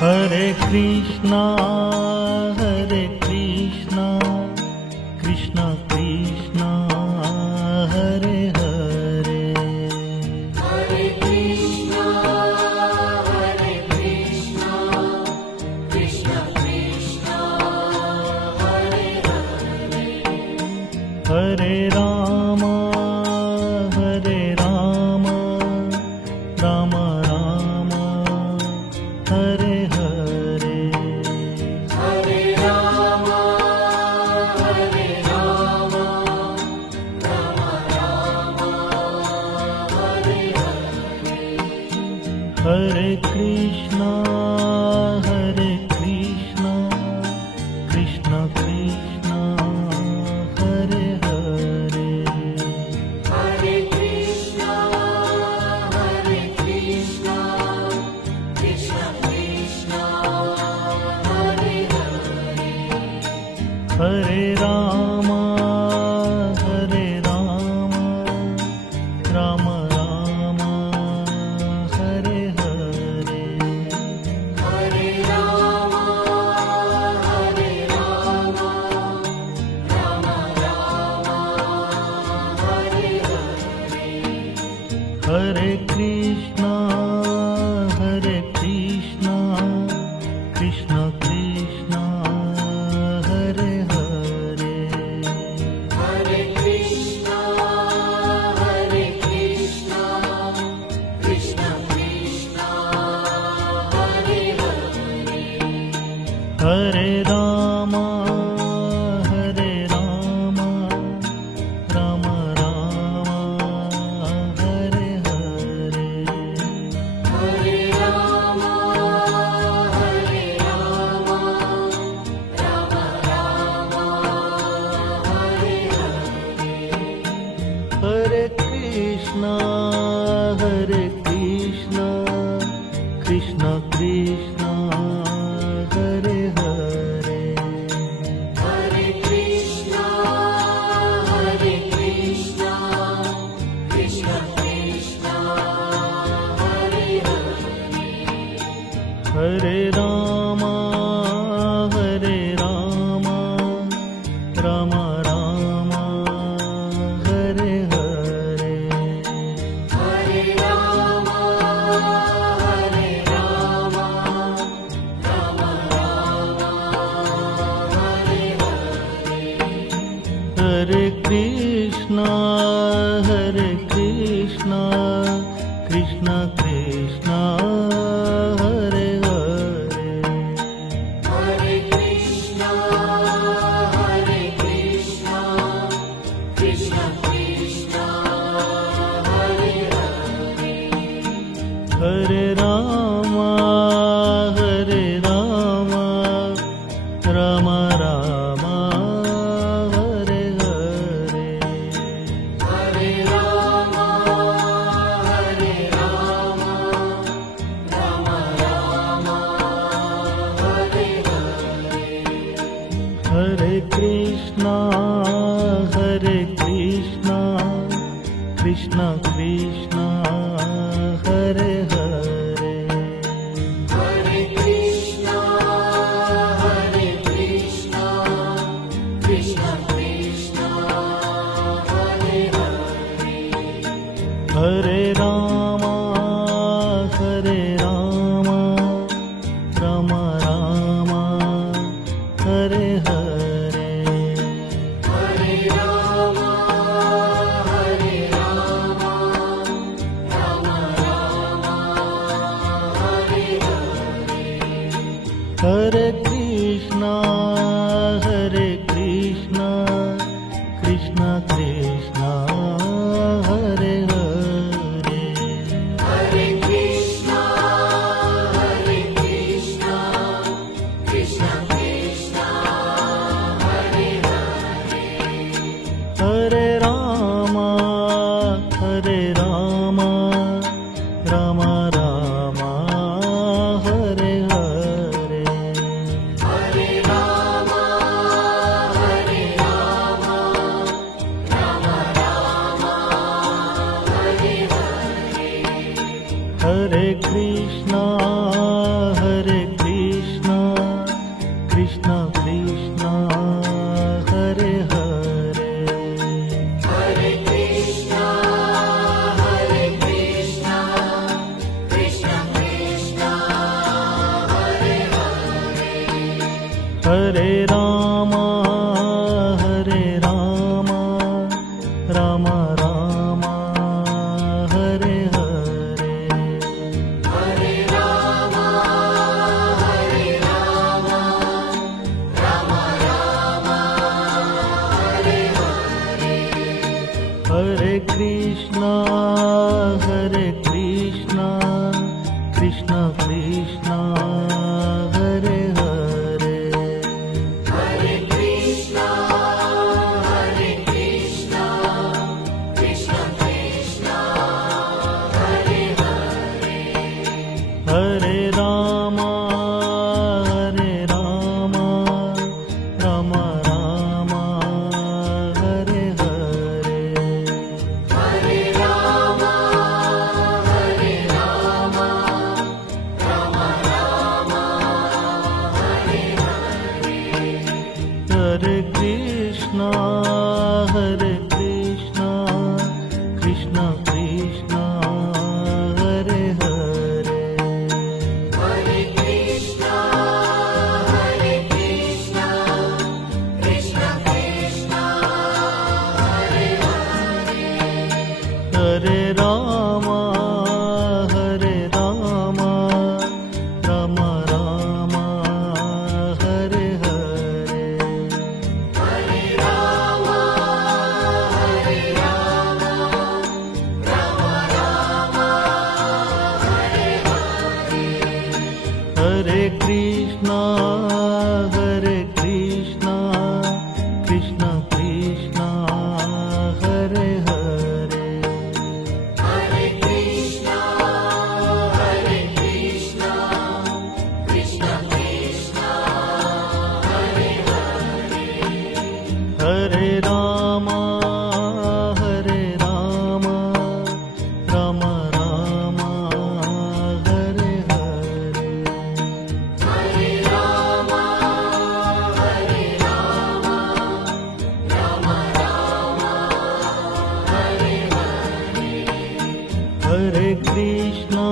Hare Krishna Krishna Krishna Hare Hare. Hare Krishna Krishna Krishna Hare Hare. Hare Ram Ram Ram Hare Hare. Hare Ram Ram Ram Hare Hare. Hare Krishna Krishna Krishna Hare Hare. Hare Krishna Krishna Krishna Hare Hare. Hare Ram Ram Ram Hare Hare. Hare Ram Ram Ram Hare Hare. Hare Krishna Krishna Krishna Hare Hare. Hare Krishna Krishna Krishna Hare Hare. Hare Ram Ram Ram Hare Hare. Hare Ram Ram Ram Hare Hare. Hare Krishna Krishna Krishna Hare Hare. Hare Krishna Krishna Krishna Hare Hare. Hare Ram Ram Ram Hare Hare. Hare Ram Ram Ram Hare Hare. Hare Krishna Krishna Krishna Hare Hare. Hare Krishna Krishna Krishna Hare Hare. Hare Ram Ram Ram Hare Hare. Hare Ram Ram Ram Hare Hare. Hare Krishna Krishna Krishna Hare Hare. Hare Krishna Krishna Krishna Hare Hare. Hare Ram Ram Ram Hare Hare. Hare Ram Ram Ram Hare Hare. Hare Krishna Krishna Krishna Hare Hare. Hare Krishna Krishna Krishna Hare Hare. Hare Ram Ram Ram Hare Hare. Hare Ram Ram Ram Hare Hare. Hare Krishna Hare Ram Hare Ram Ram Ram Hare Hare Hare Rama, Hare Rama, Rama Rama, Hare Hare. Hare Krishna Krishna Krishna Hare Hare Hare Krishna, Hare Krishna, Krishna Krishna, Hare Hare. Hare Ram Ram Ram Hare Hare Hare Rama, Hare Rama, Rama Rama, Hare Hare. Hare Krishna Krishna Krishna Hare Hare Hare Krishna, Hare Krishna, Krishna Krishna, Hare Hare. Hare Ram Ram Ram Hare Hare Hare Rama, Hare Rama, Rama Rama, Hare Hare. Hare Krishna Krishna Krishna Hare Hare Hare Krishna, Hare Krishna, Krishna Krishna, Hare Hare. Hare Ram Ram Ram Hare Hare Hare Rama, Hare Rama, Rama Rama, Hare Hare. Hare Krishna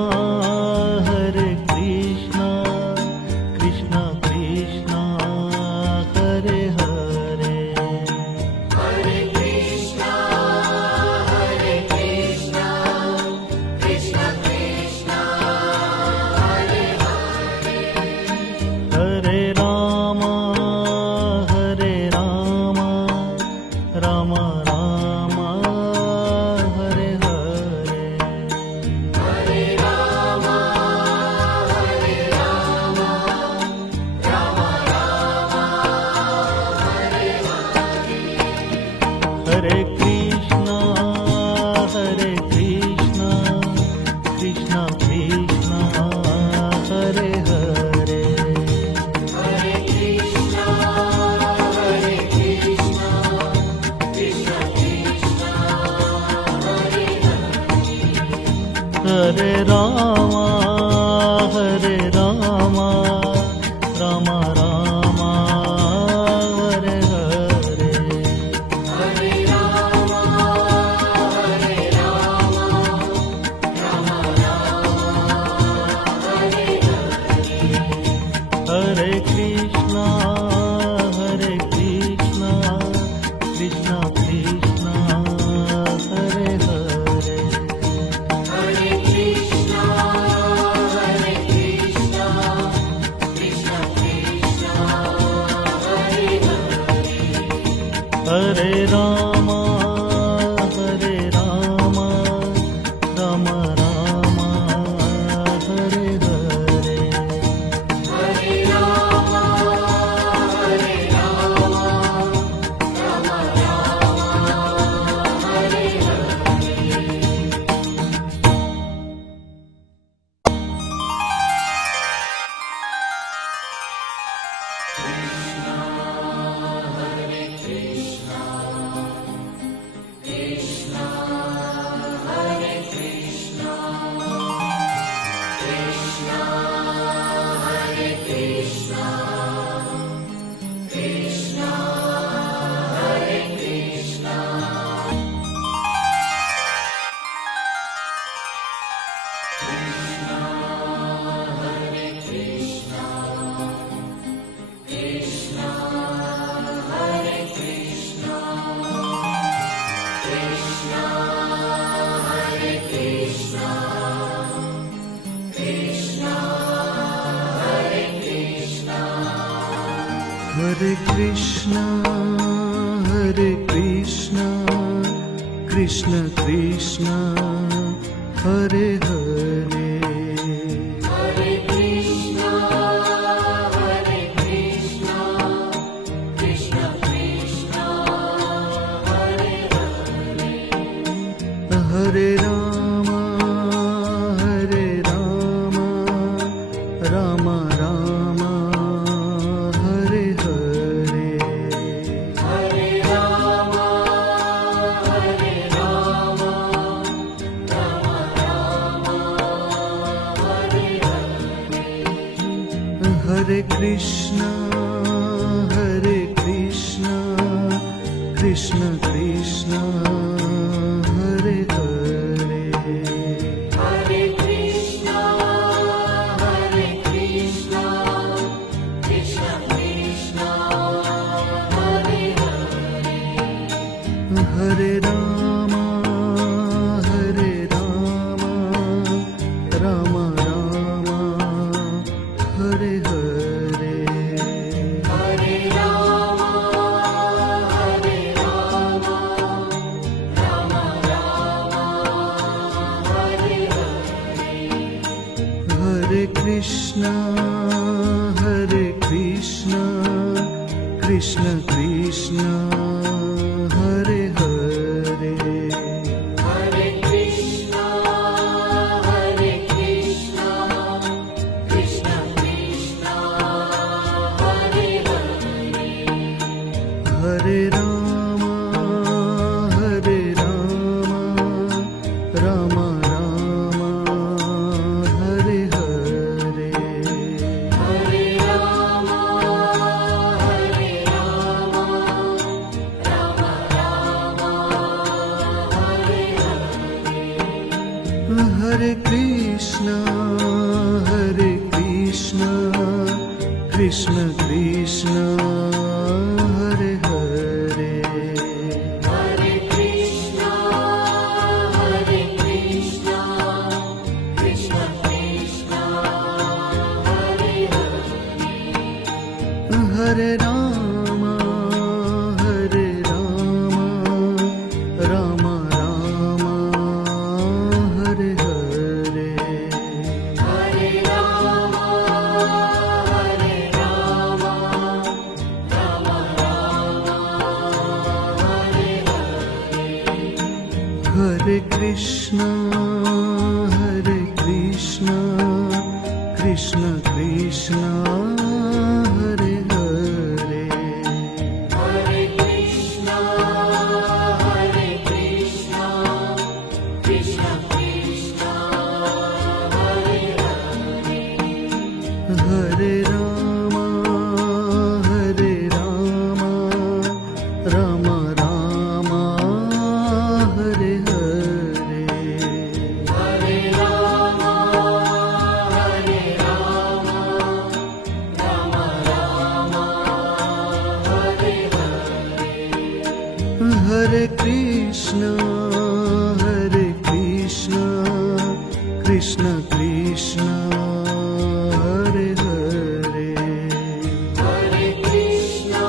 Krishna Krishna Hare Hare Hare Krishna, Hare Krishna, Krishna Krishna, Hare Hare. Hare Ram Ram Ram Hare Hare Hare Rama, Hare Rama, Rama Rama, Hare Hare. Hare Krishna Krishna Krishna Hare Hare Hare Krishna, Hare Krishna, Krishna Krishna, Hare Hare. Hare Ram Ram Ram Hare Hare Hare Rama, Hare Rama, Rama Rama, Hare Hare. Hare Krishna Krishna Krishna Hare Hare Hare Krishna, Hare Krishna, Krishna Krishna, Hare Hare. Hare Krishna, Krishna Krishna, Hare Hare. Hare Rama, Rama Rama, Hare Hare. Hare Rama, Rama Rama, Hare Hare. Hare Krishna, Krishna Krishna, Hare Hare. Hare Krishna, Krishna Krishna, Hare Hare. Hare Rama, Rama Rama, Hare Hare. Hare Rama, Rama Rama, Hare Hare. Hare Krishna, Krishna Krishna, Hare Hare. Hare Krishna, Krishna Krishna, Hare Hare. Hare Rama, Rama Rama, Hare Hare. Hare Rama, Rama Rama, Hare Hare. Hare Krishna, Krishna Krishna, Hare Hare. Hare Krishna, Krishna Krishna, Hare Hare. Hare Rama, Rama Rama, Hare Hare. Hare Rama, Rama Rama, Hare Hare. Hare Krishna, Krishna Krishna, Hare Hare. Hare Krishna, Krishna Krishna, Hare Hare. Hare Rama, Rama Rama, Hare Hare. Hare Rama, Rama Rama, Hare Hare. Hare Krishna, Krishna Krishna, Hare Hare. Hare Krishna,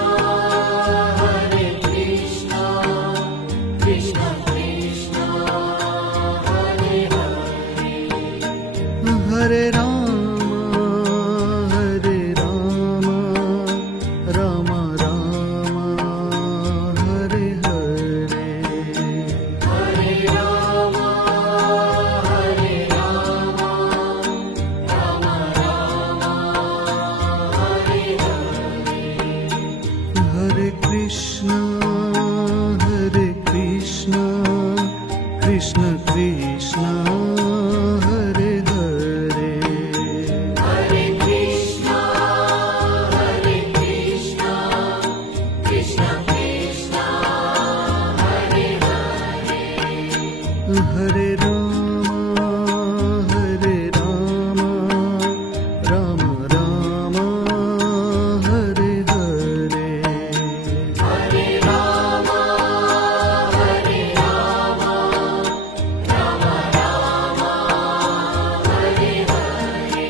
Krishna Krishna, Hare Hare. Hare Rama, Rama Rama, Hare Hare. Hare Rama, Rama Rama, Hare Hare. Hare Krishna, Krishna Krishna, Hare Hare. Hare Krishna, Krishna Krishna, Hare Hare. Hare Rama, Rama Rama, Hare Hare. Hare Rama, Rama Rama, Hare Hare.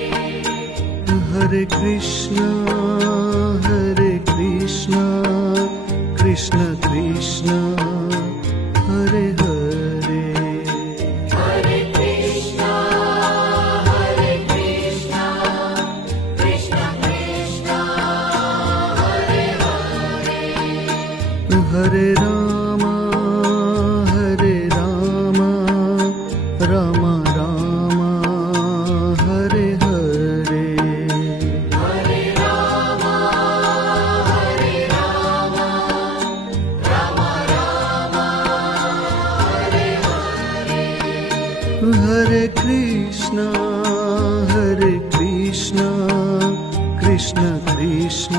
Hare Krishna, Krishna Krishna Hare Hare Hare Krishna, Hare Krishna, Krishna Krishna, Hare Hare. Hare Ram Ram Ram Hare Hare Hare Rama, Hare Rama, Rama Rama, Hare Hare. Hare Krishna Krishna Krishna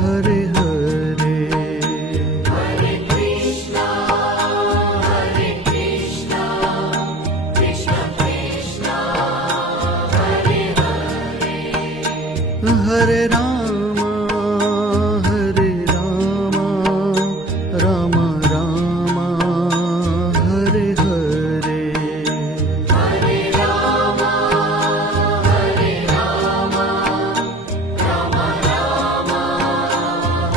Hare Hare Hare Krishna, Hare Krishna, Krishna Krishna, Hare Hare. Hare Ram Ram Ram Hare Hare Hare Rama, Hare Rama, Rama Rama,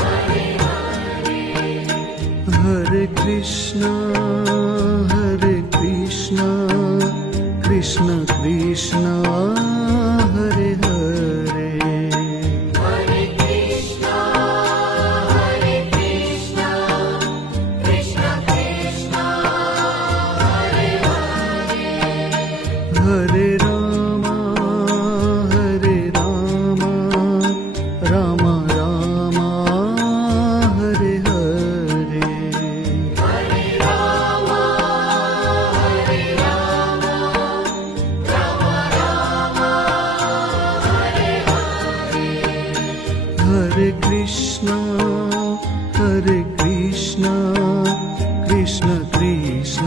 Hare Hare. Hare Krishna Krishna Krishna Hare Hare Hare Krishna, Hare Krishna, Krishna Krishna, Hare Hare. Hare Ram Ram Ram Hare Hare Hare Rama, Hare Rama, Rama Rama, Hare Hare. Hare Krishna Krishna Krishna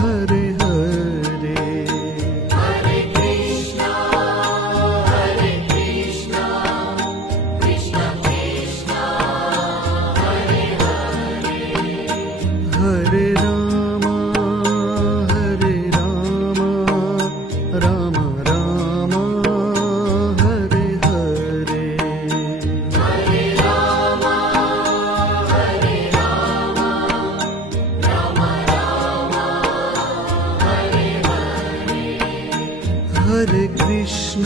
Hare Hare Hare Krishna, Hare Krishna, Krishna Krishna, Hare Hare. Hare Ram Ram Ram Hare Hare Hare Rama, Hare Rama, Rama Rama, Hare Hare. Hare Krishna